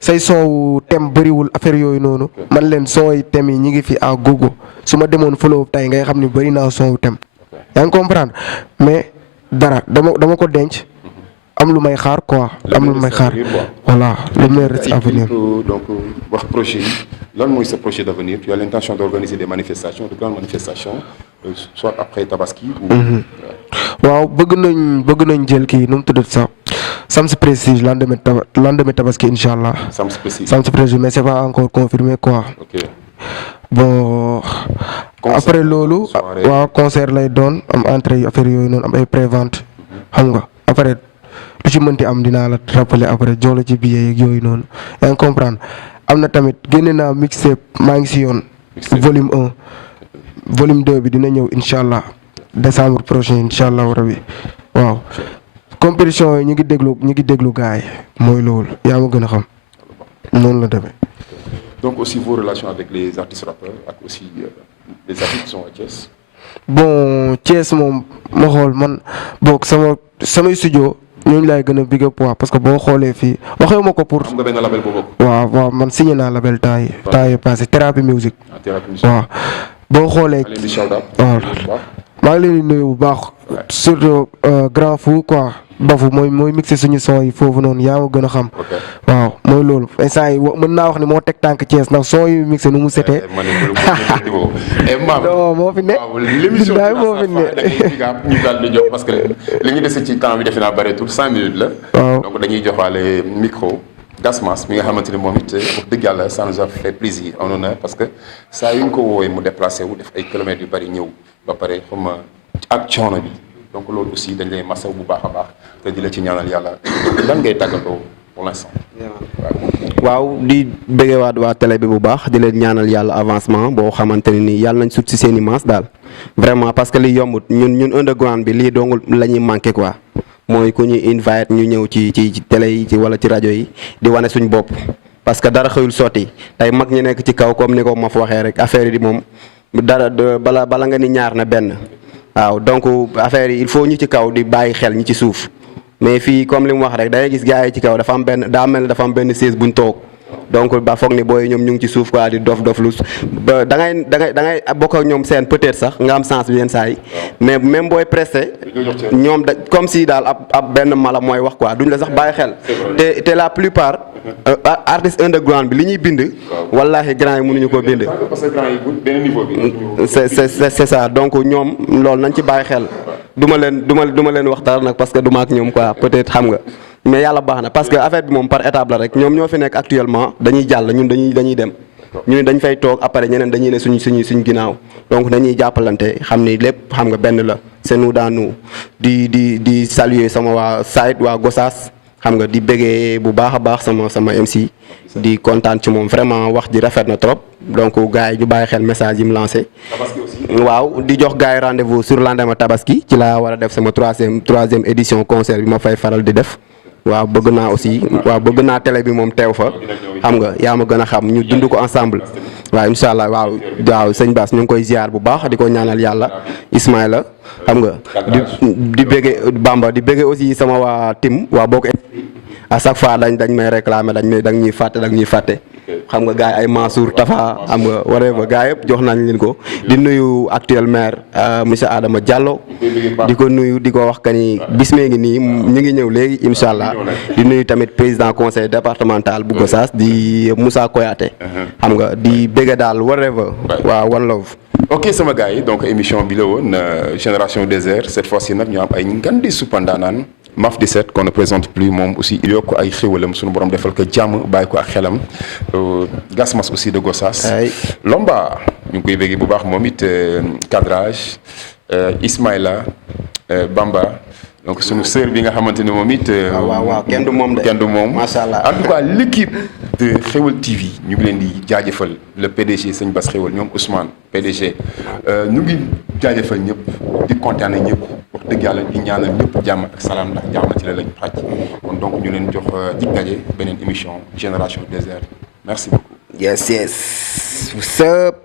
say son thème bëriwul affaire yooyu noonu. man leen son yi thème yi ñi ngi fi à gogo su ma demoon follow tey ngay xam ni bëri naa son thème. yaa ngi comprendre mais dara dama ko denc. am lu may xaar quoi. am lu may xaar voilà le meilleur reste à venir. donc wax projet yi lan mooy sa projet d'avenir tu as l'intention d'organiser des manifestations de grandes manifestations soit après Tabaski. waaw bëgg nañ jël kii nu mu tuddati sax Sams Prestige lendemain Tabaski incha allah. Sams Prestige mais c'est pas encore confirmé quoi. ok bon. après loolu. waaw concert lay doon am entrée affaire yooyu noonu am ay prévente xam nga après. lu ci mënti am dinaa la rappeler après jox la ci billet yeeg yooyu noonu yaa ngi comprendre am na tamit génne naa mixtape maa ngi si yoon. volume 1 volume 2 bi dina ñëw incha allah décembre prochain incha allah rabi waaw. compétition yi ñu ngi déglu gars yi mooy loolu yaa ma gën a xam noonu la demee. donc aussi vos relations avec les artistes rappeurs ak aussi les artistes qui sont à Thiès. bon Thiès moom ma xool man boog samay studio. ñooñu laay gën a big up parce que boo xoolee fii waxee ma ko pour. am nga benn label boobu. waaw man signé naa label temps yi passé Thérapie Music. waaw boo xoolee. waaw maa ngi leen di nuyu bu baax. surtout Grand Fou quoi. Bafu mooy mixé suñu son yi foofu noonu yaa ma gën a xam. waaw mooy loolu instant yi mën naa wax ni moo teg tànk Thiès ndax son yi mixé nu mu setee. non moo fi ne. l'émission moo fi ne ñu daal di jox parce que li ñu dese ci temps bi defe naa bëreetul 5 minutes la. waaw donc dañuy joxaale micro. Gasmas mi nga xamante ne moom it wax dëgg yàlla ça nous a fait plaisir en honneur parce que saa yu ñu ko woowee mu déplacé wu def ay kilomètres yu bëri ñëw ba pare xam ak coono bi. donc loolu aussi dañ lay masaw bu baax a baax te di la ci ñaanal yàlla lan ngay tàggatoo pour l'instant. waaw di bëggewaat waa télé bi bu baax di leen ñaanal yàlla avancement boo xamante ne nii yàlla nañ sut si seen i maas daal vraiment parce que li yombut ñun underground bi lii dongul la ñuy manqué quoi mooy ku ñuy invite ñu ñëw ci télé yi ci wala ci rajo yi di wane suñ bopp parce que dara xëyul sotti tey mag ñi nekk ci kaw comme ni ko ma fa waxee rek affaire yi moom dara bala nga ni ñaar na benn. waaw donc affaire yi il faut ñu ci kaw di bàyyi xel ñi ci suuf mais fii comme li mu wax rek da ngay gis gars yi ci kaw dafa am benn siège buñ toog donc ba foog ni booy ñoom ñu ngi ci suuf quoi di dof lu ba da ngay bokk ak ñoom seen peut-être sax nga am sens bi yenn saa yi mais même booy pressé ñoom comme si daal ab benn mala mooy wax quoi duñ la sax bàyyi xel te la plupart artiste underground bi li ñuy bind wallahi grand yi mënuñu ko bind c'est ça donc ñoom loolu nañ ci bàyyi xel duma leen wax dara nag parce que duma ak ñoom quoi peut-être xam nga mais yàlla baax na parce que affaire bi moom par étape la rek ñoom ñoo fi nekk actuellement dañuy jàll ñun dañuy dem ñu dañ fay toog après ñeneen dañuy ne suñ ginnaaw donc dañuy jàppalante xam ni lépp xam nga benn la c'est nous dans nous di saluer sama waa site waa Gossas xam nga di bëggee bu baax a baax sama MC di kontaan ci moom vraiment wax ji rafet na trop donc gars yi ñu bàyyi xel message yi mu lancé. waaw di jox gars yi rendez-vous sur lendemain Tabaski ci laa war a def sama troisième édition concert bi ma fay faral di def. waaw bëgg naa télé bi moom teew fa xam nga yaa ma gën a xam ñu dund ko ensemble waaw incha allah waaw sëñ Bass ñu ngi koy ziar bu baax di ko ñaanal yàlla Ismaïla xam nga di bëgge Bamba di bëgge aussi sama waa tim waa bokk à chaque fois dañ may réclamer dañ ñuy fàtte xam nga gars yi ay Mansour Tafa xam nga waree ba gars yëpp jox nañ leen ko di nuyu actuel maire monsieur Adama Diallo di ko nuyu di ko wax que ni bis mee ngi nii ñu ngi ñëw léegi incha allah di nuyu tamit président conseil départemental bu Gossas di Moussa Koyaté xam nga di bëgg daal waree ba waaw one love. ok sama gars yi donc émission bi la woon Génération Désert cette fois-ci nag ñu am ay ngandi suppandaanaan Maf 17 qu'on ne présente plus moom aussi il yokk ay xéwalam suñu borom defal ko jàmm bàyyi ko ak xelam Gasmas aussi de Gossas Lomba ñu ngi koy bëgg bu baax moom it cadrage Ismaïla Bamba donc suñu sœur bi nga xamante ne moom it. waaw kenn du moom de kenn du moom. macha allah en tout cas l'équipe de Xewal TV ñu ngi leen di jaajëfal le PDG sëñ Bass Xewal ñoom Ousmane PDG ñu ngi jaajëfal ñëpp di kontaane ñëpp wax dëgg yàlla di ñaanal ñëpp jàmm ak salaam ndax jàmm ci la lañu xaj kon donc ñu leen jox dig daje beneen émission Génération Désert merci beaucoup. yes what's up.